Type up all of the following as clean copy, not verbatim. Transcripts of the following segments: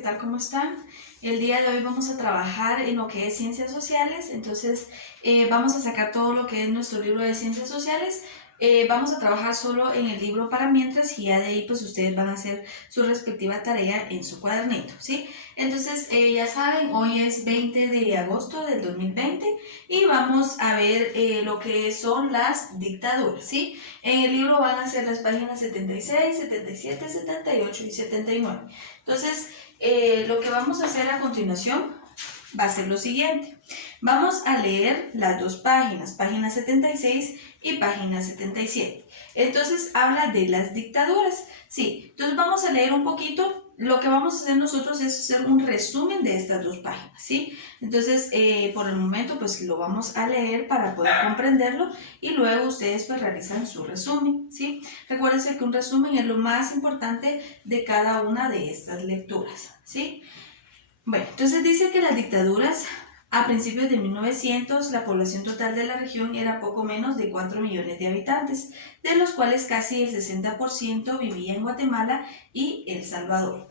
tal? ¿Cómo están? El día de hoy vamos a trabajar en lo que es ciencias sociales, entonces vamos a sacar todo lo que es nuestro libro de ciencias sociales. Vamos a trabajar solo en el libro para mientras y ya de ahí pues ustedes van a hacer su respectiva tarea en su cuadernito, ¿sí? Entonces ya saben, hoy es 20 de agosto del 2020 y vamos a ver lo que son las dictaduras, ¿sí? En el libro van a ser las páginas 76, 77, 78 y 79. Entonces, lo que vamos a hacer a continuación va a ser lo siguiente. Vamos a leer las dos páginas, página 76 y página 77. Entonces, habla de las dictaduras. Sí, entonces vamos a leer un poquito. Lo que vamos a hacer nosotros es hacer un resumen de estas dos páginas, ¿sí? Entonces, por el momento, pues lo vamos a leer para poder comprenderlo y luego ustedes pues realizan su resumen, ¿sí? Recuérdense que un resumen es lo más importante de cada una de estas lecturas, ¿sí? Bueno, entonces dice que las dictaduras, a principios de 1900, la población total de la región era poco menos de 4 millones de habitantes, de los cuales casi el 60% vivía en Guatemala y El Salvador.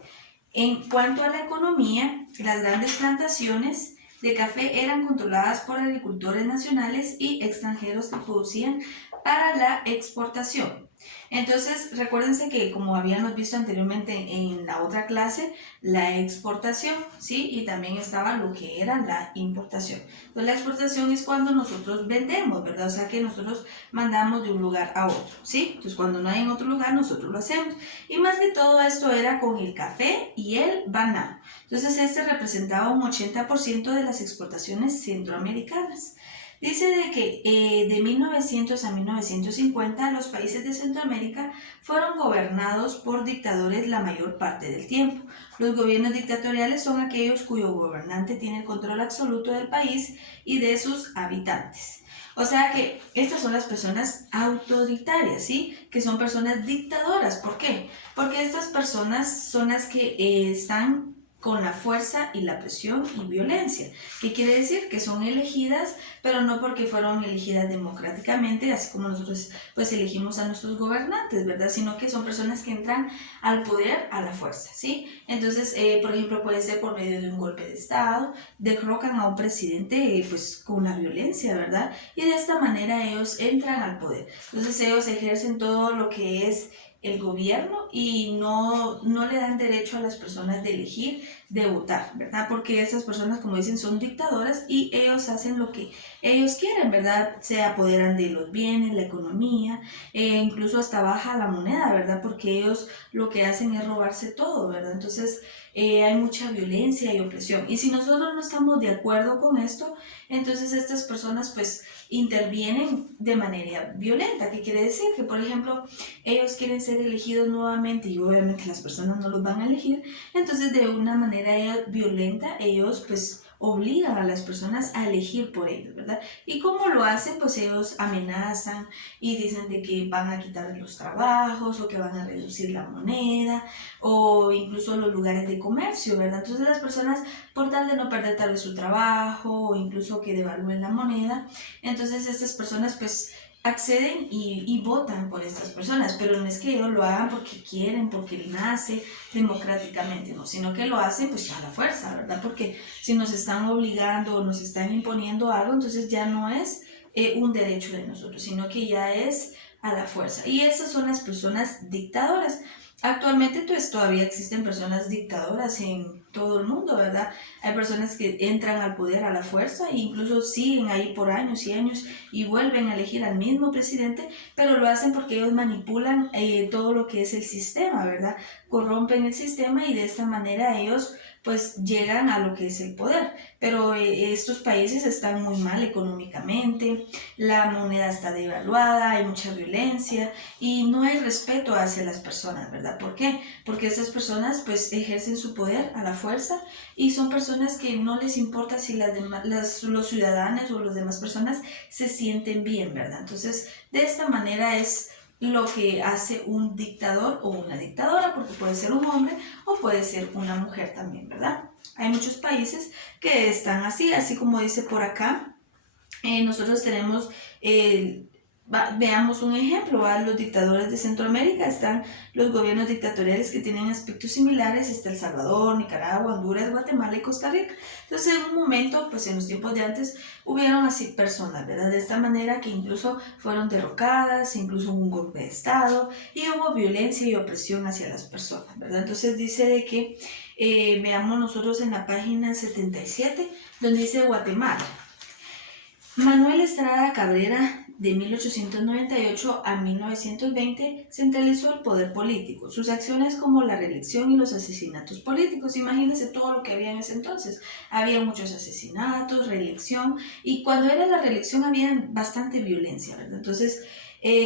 En cuanto a la economía, las grandes plantaciones de café eran controladas por agricultores nacionales y extranjeros que producían para la exportación. Entonces, recuérdense que como habíamos visto anteriormente en la otra clase, la exportación, ¿sí? Y también estaba lo que era la importación. Entonces, la exportación es cuando nosotros vendemos, ¿verdad? O sea, que nosotros mandamos de un lugar a otro, ¿sí? Entonces, cuando no hay en otro lugar, nosotros lo hacemos. Y más que todo esto era con el café y el banano. Entonces, este representaba un 80% de las exportaciones centroamericanas. Dice de que de 1900 a 1950 los países de Centroamérica fueron gobernados por dictadores la mayor parte del tiempo. Los gobiernos dictatoriales son aquellos cuyo gobernante tiene el control absoluto del país y de sus habitantes. O sea que estas son las personas autoritarias, ¿sí? Que son personas dictadoras. ¿Por qué? Porque estas personas son las que están con la fuerza y la presión y violencia. ¿Qué quiere decir? Que son elegidas, pero no porque fueron elegidas democráticamente, así como nosotros pues elegimos a nuestros gobernantes, ¿verdad? Sino que son personas que entran al poder a la fuerza, ¿sí? Entonces, por ejemplo, puede ser por medio de un golpe de Estado, derrocan a un presidente pues con la violencia, ¿verdad? Y de esta manera ellos entran al poder. Entonces ellos ejercen todo lo que es el gobierno y no le dan derecho a las personas de elegir, de votar, ¿verdad? Porque esas personas, como dicen, son dictadoras y ellos hacen lo que ellos quieren, ¿verdad? Se apoderan de los bienes, la economía, incluso hasta baja la moneda, ¿verdad? Porque ellos lo que hacen es robarse todo, ¿verdad? Entonces hay mucha violencia y opresión. Y si nosotros no estamos de acuerdo con esto, entonces estas personas pues intervienen de manera violenta. ¿Qué quiere decir? Que, por ejemplo, ellos quieren ser elegidos nuevamente y obviamente las personas no los van a elegir, entonces de una manera violenta ellos pues obligan a las personas a elegir por ellos, ¿verdad? ¿Y cómo lo hacen? Pues ellos amenazan y dicen de que van a quitar los trabajos o que van a reducir la moneda o incluso los lugares de comercio, ¿verdad? Entonces las personas, por tal de no perder tal vez su trabajo o incluso que devalúen la moneda, entonces estas personas pues acceden y votan por estas personas, pero no es que ellos lo hagan porque quieren, porque nace democráticamente, no, sino que lo hacen pues a la fuerza, ¿verdad? Porque si nos están obligando o nos están imponiendo algo, entonces ya no es un derecho de nosotros, sino que ya es a la fuerza. Y esas son las personas dictadoras. Actualmente pues todavía existen personas dictadoras en todo el mundo, ¿verdad? Hay personas que entran al poder a la fuerza e incluso siguen ahí por años y años y vuelven a elegir al mismo presidente, pero lo hacen porque ellos manipulan todo lo que es el sistema, ¿verdad? Corrompen el sistema y de esta manera ellos pues llegan a lo que es el poder. Pero estos países están muy mal económicamente, la moneda está devaluada, hay mucha violencia y no hay respeto hacia las personas, ¿verdad? ¿Por qué? Porque estas personas pues ejercen su poder a la fuerza y son personas que no les importa si los ciudadanos o las demás personas se sienten bien, ¿verdad? Entonces, de esta manera es lo que hace un dictador o una dictadora, porque puede ser un hombre o puede ser una mujer también, ¿verdad? Hay muchos países que están así como dice por acá. Nosotros tenemos Veamos un ejemplo, los dictadores de Centroamérica, están los gobiernos dictatoriales que tienen aspectos similares, está El Salvador, Nicaragua, Honduras, Guatemala y Costa Rica. Entonces en un momento, pues en los tiempos de antes, hubieron así personas, ¿verdad? De esta manera que incluso fueron derrocadas, incluso hubo un golpe de Estado y hubo violencia y opresión hacia las personas, ¿verdad? Entonces dice de que, veamos nosotros en la página 77, donde dice Guatemala. Manuel Estrada Cabrera, de 1898 a 1920, centralizó el poder político, sus acciones como la reelección y los asesinatos políticos. Imagínense todo lo que había en ese entonces. Había muchos asesinatos, reelección, y cuando era la reelección había bastante violencia, ¿verdad? Entonces,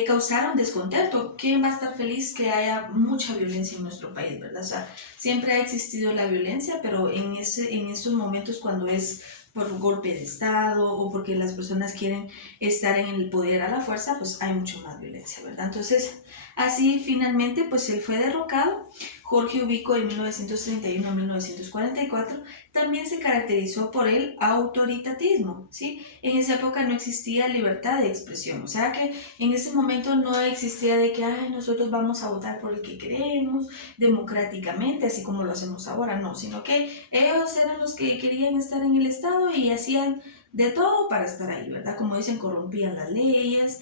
causaron descontento. ¿Quién va a estar feliz que haya mucha violencia en nuestro país, verdad? O sea, siempre ha existido la violencia, pero en estos momentos cuando es por golpe de Estado o porque las personas quieren estar en el poder a la fuerza, pues hay mucho más violencia, ¿verdad? Entonces, así finalmente, pues él fue derrocado. Jorge Ubico, de 1931 a 1944, también se caracterizó por el autoritarismo, ¿sí? En esa época no existía libertad de expresión, o sea que en ese momento no existía de que, ay, nosotros vamos a votar por el que queremos, democráticamente, así como lo hacemos ahora, no, sino que ellos eran los que querían estar en el Estado y hacían de todo para estar ahí, ¿verdad? Como dicen, corrompían las leyes,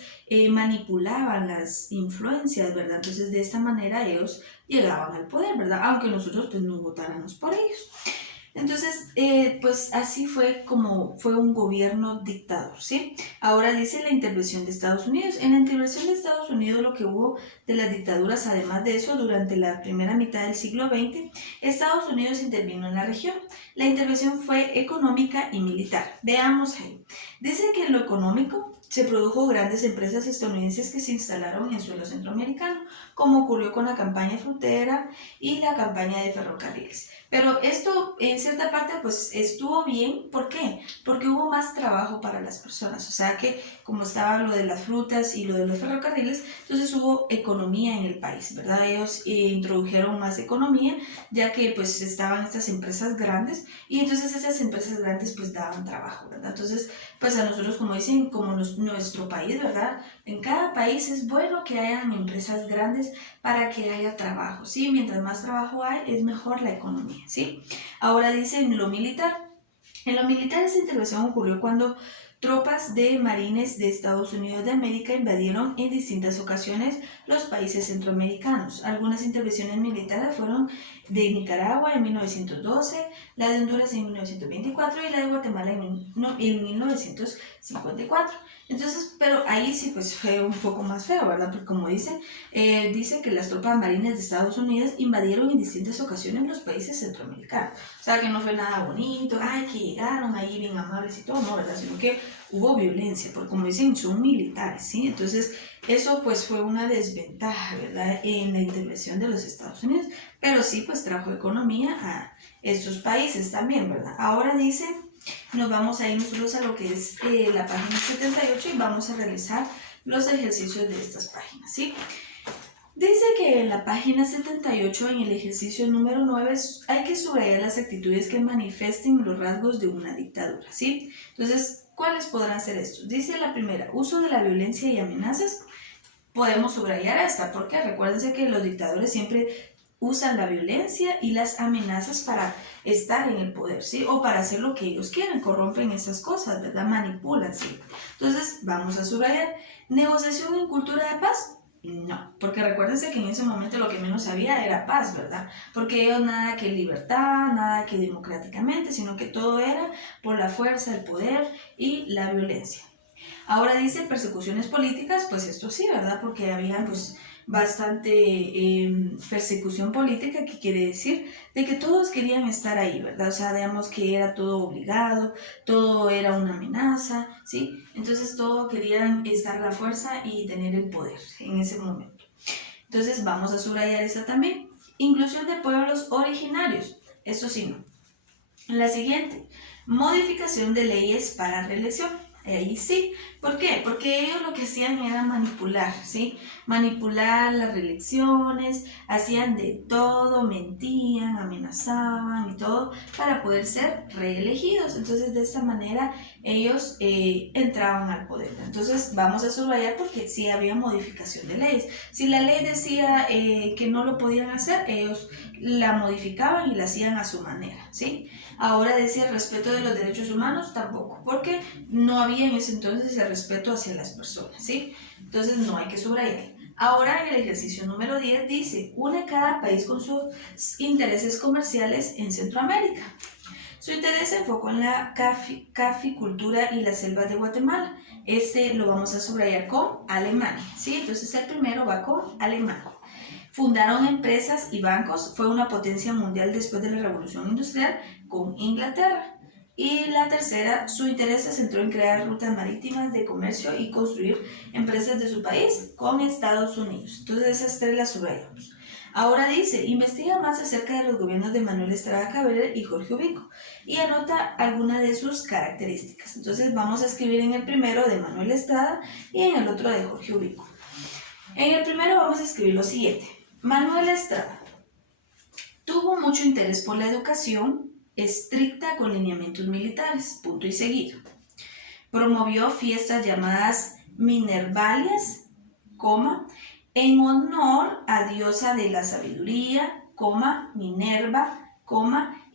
manipulaban las influencias, ¿verdad? Entonces, de esta manera ellos llegaban al poder, ¿verdad? Aunque nosotros pues no votáramos por ellos. Entonces, pues así fue como fue un gobierno dictador, ¿sí? Ahora dice la intervención de Estados Unidos. En la intervención de Estados Unidos, lo que hubo de las dictaduras, además de eso, durante la primera mitad del siglo XX, Estados Unidos intervino en la región. La intervención fue económica y militar. Veamos ahí. Dice que en lo económico se produjo grandes empresas estadounidenses que se instalaron en suelo centroamericano, como ocurrió con la campaña frutera y la campaña de ferrocarriles. Pero esto en cierta parte pues estuvo bien. ¿Por qué? Porque hubo más trabajo para las personas. O sea que como estaba lo de las frutas y lo de los ferrocarriles, entonces hubo economía en el país, ¿verdad? Ellos introdujeron más economía ya que pues estaban estas empresas grandes y entonces esas empresas grandes pues daban trabajo, ¿verdad? Entonces pues a nosotros como dicen, como nuestro país, ¿verdad? En cada país es bueno que hayan empresas grandes para que haya trabajo, ¿sí? Mientras más trabajo hay, es mejor la economía, ¿sí? Ahora dice en lo militar. En lo militar, esta intervención ocurrió cuando tropas de marines de Estados Unidos de América invadieron en distintas ocasiones los países centroamericanos. Algunas intervenciones militares fueron de Nicaragua en 1912, la de Honduras en 1924 y la de Guatemala en 1954. Entonces, pero ahí sí pues fue un poco más feo, ¿verdad? Porque como dice que las tropas marines de Estados Unidos invadieron en distintas ocasiones los países centroamericanos. O sea, que no fue nada bonito, ay, que llegaron ahí bien amables y todo, no, ¿verdad? Sino que hubo violencia, porque como dicen, son militares, ¿sí? Entonces, eso pues fue una desventaja, ¿verdad? En la intervención de los Estados Unidos, pero sí pues trajo economía a estos países también, ¿verdad? Ahora dice, nos vamos a ir nosotros a lo que es la página 78 y vamos a realizar los ejercicios de estas páginas, ¿sí? Dice que en la página 78, en el ejercicio número 9, hay que subrayar las actitudes que manifiesten los rasgos de una dictadura, ¿sí? Entonces, ¿cuáles podrán ser estos? Dice la primera, uso de la violencia y amenazas. Podemos subrayar esta, porque recuérdense que los dictadores siempre usan la violencia y las amenazas para estar en el poder, ¿sí? O para hacer lo que ellos quieren, corrompen esas cosas, ¿verdad? Manipulan, ¿sí? Entonces, vamos a subrayar. ¿Negociación en cultura de paz? No, porque recuérdense que en ese momento lo que menos había era paz, ¿verdad? Porque ellos nada que libertad, nada que democráticamente, sino que todo era por la fuerza, el poder y la violencia. Ahora dice persecuciones políticas, pues esto sí, ¿verdad? Porque había pues bastante persecución política, que quiere decir de que todos querían estar ahí, ¿verdad? O sea, digamos que era todo obligado, todo era una amenaza, ¿sí? Entonces todos querían estar a la fuerza y tener el poder en ese momento. Entonces vamos a subrayar esta también. Inclusión de pueblos originarios, esto sí no. La siguiente, modificación de leyes para reelección. Ahí sí, ¿Por qué? Porque ellos lo que hacían era manipular, ¿sí? Manipular las reelecciones, hacían de todo, mentían, amenazaban y todo para poder ser reelegidos. Entonces, de esta manera, ellos entraban al poder. Entonces, vamos a subrayar porque sí había modificación de leyes. Si la ley decía que no lo podían hacer, ellos la modificaban y la hacían a su manera, ¿sí? Ahora decía el respeto de los derechos humanos, tampoco, porque no había en ese entonces el respeto hacia las personas, ¿sí? Entonces no hay que subrayar. Ahora en el ejercicio número 10 dice, une cada país con sus intereses comerciales en Centroamérica. Su interés se enfocó en la caficultura y las selvas de Guatemala. Este lo vamos a subrayar con Alemania, ¿sí? Entonces el primero va con Alemania. Fundaron empresas y bancos, fue una potencia mundial después de la Revolución Industrial con Inglaterra. Y la tercera, su interés se centró en crear rutas marítimas de comercio y construir empresas de su país con Estados Unidos. Entonces esas tres las subrayamos. Ahora dice, investiga más acerca de los gobiernos de Manuel Estrada Cabrera y Jorge Ubico y anota algunas de sus características. Entonces vamos a escribir en el primero de Manuel Estrada y en el otro de Jorge Ubico. En el primero vamos a escribir lo siguiente. Manuel Estrada tuvo mucho interés por la educación estricta con lineamientos militares, punto y seguido. Promovió fiestas llamadas Minervalias, en honor a diosa de la sabiduría, Minerva,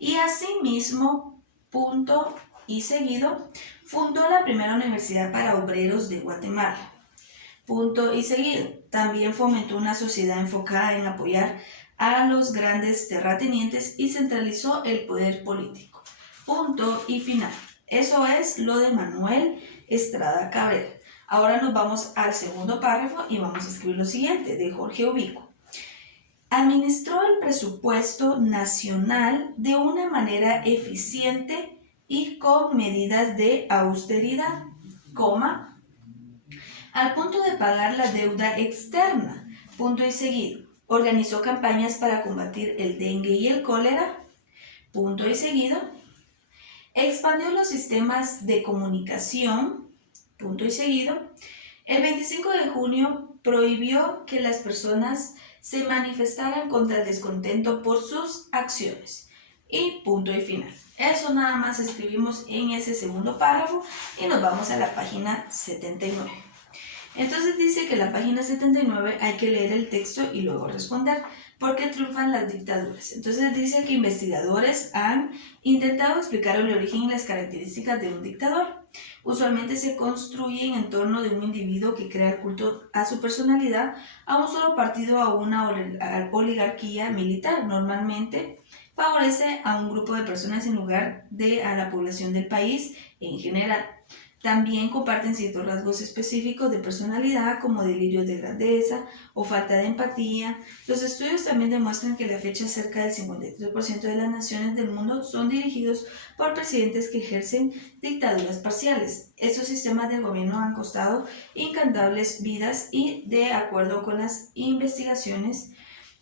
y asimismo, punto y seguido, fundó la primera universidad para obreros de Guatemala. Punto y seguido. También fomentó una sociedad enfocada en apoyar a los grandes terratenientes y centralizó el poder político. Punto y final. Eso es lo de Manuel Estrada Cabrera. Ahora nos vamos al segundo párrafo y vamos a escribir lo siguiente de Jorge Ubico. Administró el presupuesto nacional de una manera eficiente y con medidas de austeridad, al punto de pagar la deuda externa, punto y seguido. Organizó campañas para combatir el dengue y el cólera, punto y seguido. Expandió los sistemas de comunicación, punto y seguido. El 25 de junio prohibió que las personas se manifestaran contra el descontento por sus acciones. Y punto y final. Eso nada más escribimos en ese segundo párrafo y nos vamos a la página 79. Entonces dice que en la página 79 hay que leer el texto y luego responder. ¿Por qué triunfan las dictaduras? Entonces dice que investigadores han intentado explicar el origen y las características de un dictador. Usualmente se construyen en torno de un individuo que crea el culto a su personalidad, a un solo partido o a una oligarquía militar. Normalmente favorece a un grupo de personas en lugar de a la población del país en general. También comparten ciertos rasgos específicos de personalidad como delirios de grandeza o falta de empatía. Los estudios también demuestran que a la fecha cerca del 53% de las naciones del mundo son dirigidos por presidentes que ejercen dictaduras parciales. Estos sistemas de gobierno han costado incansables vidas y, de acuerdo con las investigaciones,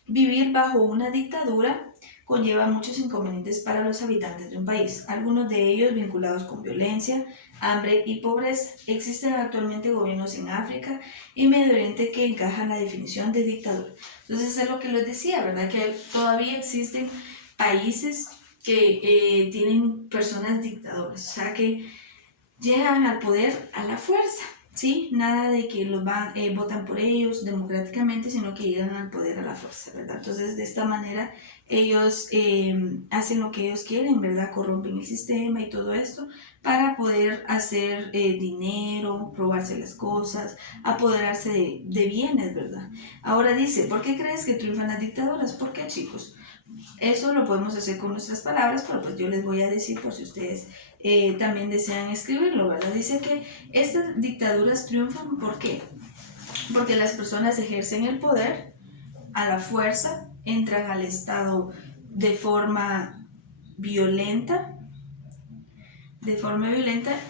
vivir bajo una dictadura conlleva muchos inconvenientes para los habitantes de un país, algunos de ellos vinculados con violencia, hambre y pobreza. Existen actualmente gobiernos en África y Medio Oriente que encajan la definición de dictadura. Entonces es lo que les decía, ¿verdad? Que todavía existen países que tienen personas dictadoras, o sea que llegan al poder a la fuerza, ¿sí? Nada de que los votan por ellos democráticamente, sino que llegan al poder a la fuerza, ¿verdad? Entonces de esta manera ellos hacen lo que ellos quieren, ¿verdad? Corrompen el sistema y todo esto para poder hacer dinero, robarse las cosas, apoderarse de bienes, ¿verdad? Ahora dice, ¿por qué crees que triunfan las dictaduras? ¿Por qué, chicos? Eso lo podemos hacer con nuestras palabras, pero pues yo les voy a decir por si ustedes también desean escribirlo, ¿verdad? Dice que estas dictaduras triunfan, ¿por qué? Porque las personas ejercen el poder a la fuerza, entran al Estado de forma violenta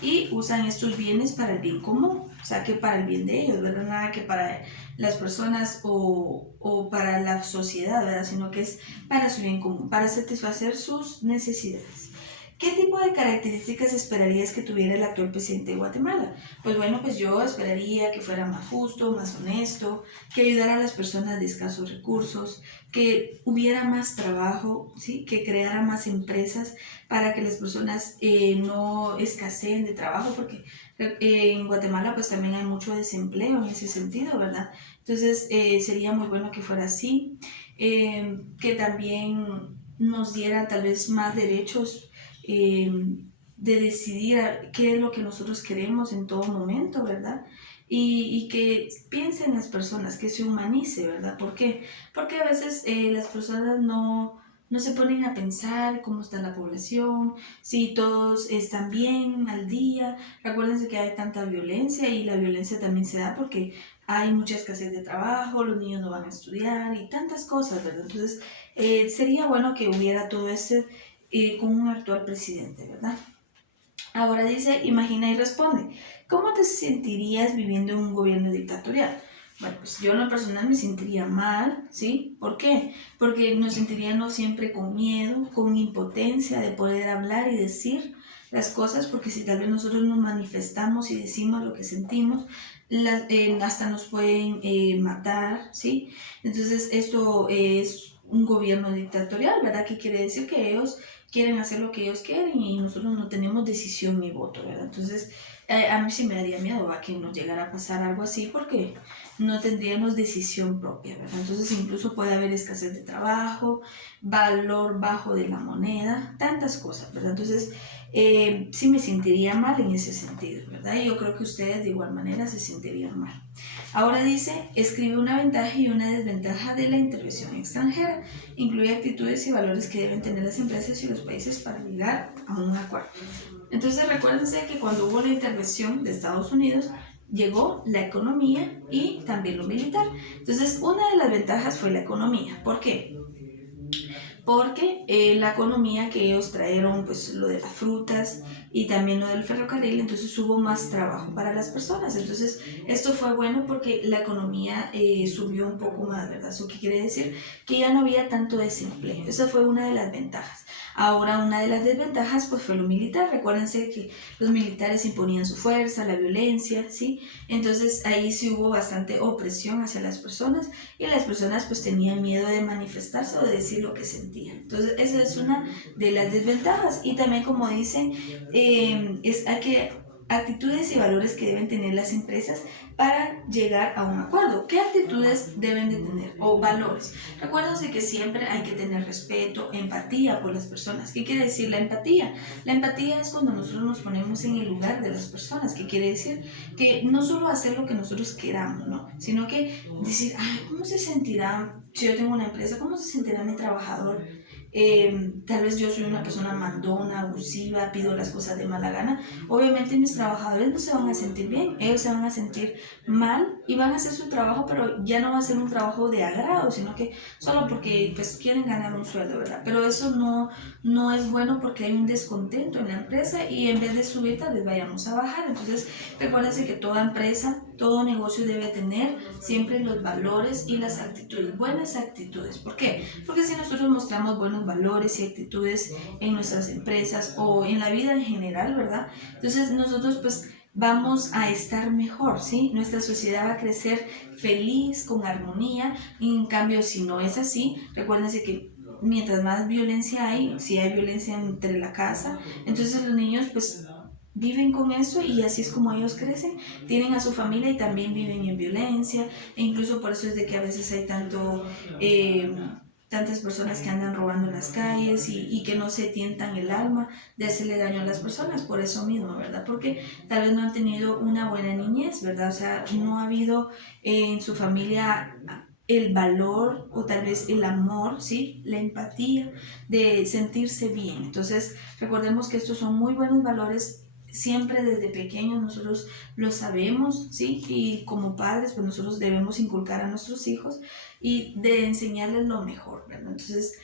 y usan estos bienes para el bien común, o sea que para el bien de ellos, ¿verdad? Nada que para las personas o para la sociedad, ¿verdad? Sino que es para su bien común, para satisfacer sus necesidades. ¿Qué tipo de características esperarías que tuviera el actual presidente de Guatemala? Pues bueno, pues yo esperaría que fuera más justo, más honesto, que ayudara a las personas de escasos recursos, que hubiera más trabajo, ¿sí? Que creara más empresas para que las personas no escaseen de trabajo, porque en Guatemala pues también hay mucho desempleo en ese sentido, ¿verdad? Entonces sería muy bueno que fuera así, que también nos diera tal vez más derechos eh, de decidir qué es lo que nosotros queremos en todo momento, ¿verdad? Y que piensen las personas, que se humanice, ¿verdad? ¿Por qué? Porque a veces las personas no se ponen a pensar cómo está la población, si todos están bien al día. Recuérdense que hay tanta violencia y la violencia también se da porque hay mucha escasez de trabajo, los niños no van a estudiar y tantas cosas, ¿verdad? Entonces, sería bueno que hubiera todo esto con un actual presidente, ¿verdad? Ahora dice, imagina y responde, ¿cómo te sentirías viviendo en un gobierno dictatorial? Bueno, pues yo en lo personal me sentiría mal, ¿sí? ¿Por qué? Porque nos sentiríamos siempre con miedo, con impotencia de poder hablar y decir las cosas, porque si tal vez nosotros nos manifestamos y decimos lo que sentimos, hasta nos pueden matar, ¿sí? Entonces esto es un gobierno dictatorial, ¿verdad? ¿Qué quiere decir? Que ellos quieren hacer lo que ellos quieren y nosotros no tenemos decisión ni voto, ¿verdad? Entonces, a mí sí me daría miedo a que nos llegara a pasar algo así porque no tendríamos decisión propia, ¿verdad? Entonces, incluso puede haber escasez de trabajo, valor bajo de la moneda, tantas cosas, ¿verdad? Entonces, sí me sentiría mal en ese sentido, ¿verdad? Y yo creo que ustedes de igual manera se sentirían mal. Ahora dice, escribe una ventaja y una desventaja de la intervención extranjera. Incluye actitudes y valores que deben tener las empresas y los países para llegar a un acuerdo. Entonces recuérdense que cuando hubo la intervención de Estados Unidos, llegó la economía y también lo militar. Entonces una de las ventajas fue la economía. ¿Por qué? Porque la economía que ellos trajeron, pues lo de las frutas y también lo del ferrocarril, entonces hubo más trabajo para las personas. Entonces esto fue bueno porque la economía subió un poco más, ¿verdad? ¿Eso qué quiere decir? Que ya no había tanto desempleo. Esa fue una de las ventajas. Ahora una de las desventajas pues fue lo militar. Recuérdense que los militares imponían su fuerza, la violencia, ¿sí? Entonces ahí sí hubo bastante opresión hacia las personas y las personas pues tenían miedo de manifestarse o de decir lo que sentían. Entonces esa es una de las desventajas y también como dicen es a que actitudes y valores que deben tener las empresas para llegar a un acuerdo. ¿Qué actitudes deben de tener o valores? Recuérdense que siempre hay que tener respeto, empatía por las personas. ¿Qué quiere decir la empatía? La empatía es cuando nosotros nos ponemos en el lugar de las personas. ¿Qué quiere decir? Que no solo hacer lo que nosotros queramos, ¿no? Sino que decir, ay, ¿cómo se sentirá si yo tengo una empresa? ¿Cómo se sentirá mi trabajador? Tal vez yo soy una persona mandona, abusiva, pido las cosas de mala gana. Obviamente mis trabajadores no se van a sentir bien, ellos se van a sentir mal y van a hacer su trabajo, pero ya no va a ser un trabajo de agrado, sino que solo porque pues quieren ganar un sueldo, ¿verdad? Pero eso no es bueno porque hay un descontento en la empresa y en vez de subir tal vez vayamos a bajar. Entonces recuérdense que toda empresa, todo negocio debe tener siempre los valores y las actitudes, buenas actitudes. ¿Por qué? Porque si nosotros mostramos buenos valores y actitudes en nuestras empresas o en la vida en general, ¿verdad? Entonces nosotros pues vamos a estar mejor, ¿sí? Nuestra sociedad va a crecer feliz, con armonía. Y en cambio, si no es así, recuérdense que mientras más violencia hay, si hay violencia entre la casa, entonces los niños pues viven con eso y así es como ellos crecen, tienen a su familia y también viven en violencia e incluso por eso es de que a veces hay eh, tantas personas que andan robando en las calles y que no se tientan el alma de hacerle daño a las personas por eso mismo, ¿verdad? Porque tal vez no han tenido una buena niñez, ¿verdad? O sea, no ha habido en su familia el valor o tal vez el amor, ¿sí? La empatía de sentirse bien. Entonces, recordemos que estos son muy buenos valores. Siempre desde pequeños nosotros lo sabemos, ¿sí? Y como padres, pues nosotros debemos inculcar a nuestros hijos y de enseñarles lo mejor, ¿verdad? Entonces,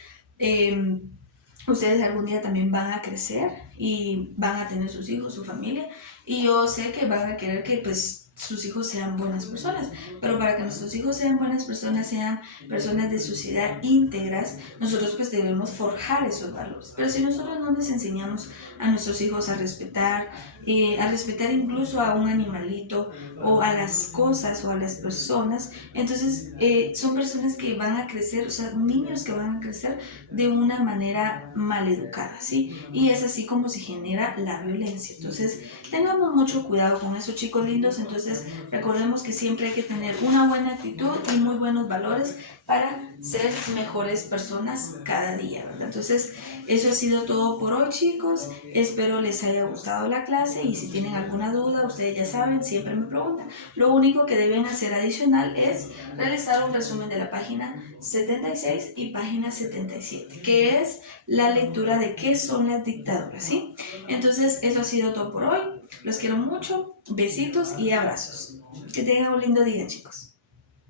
ustedes algún día también van a crecer y van a tener sus hijos, su familia, y yo sé que van a querer que pues sus hijos sean buenas personas. Pero para que nuestros hijos sean buenas personas, sean personas de sociedad íntegras, nosotros pues debemos forjar esos valores. Pero si nosotros no les enseñamos a nuestros hijos a respetar incluso a un animalito o a las cosas o a las personas, entonces son personas que van a crecer, o sea, niños que van a crecer de una manera maleducada, ¿sí? Y es así como se genera la violencia. Entonces, tengamos mucho cuidado con esos chicos lindos. Entonces, recordemos que siempre hay que tener una buena actitud y muy buenos valores para ser mejores personas cada día, ¿verdad? Entonces, eso ha sido todo por hoy, chicos. Espero les haya gustado la clase y si tienen alguna duda, ustedes ya saben, siempre me preguntan. Lo único que deben hacer adicional es realizar un resumen de la página 76 y página 77, que es la lectura de qué son las dictaduras, ¿sí? Entonces, eso ha sido todo por hoy. Los quiero mucho. Besitos y abrazos. Que tengan un lindo día, chicos.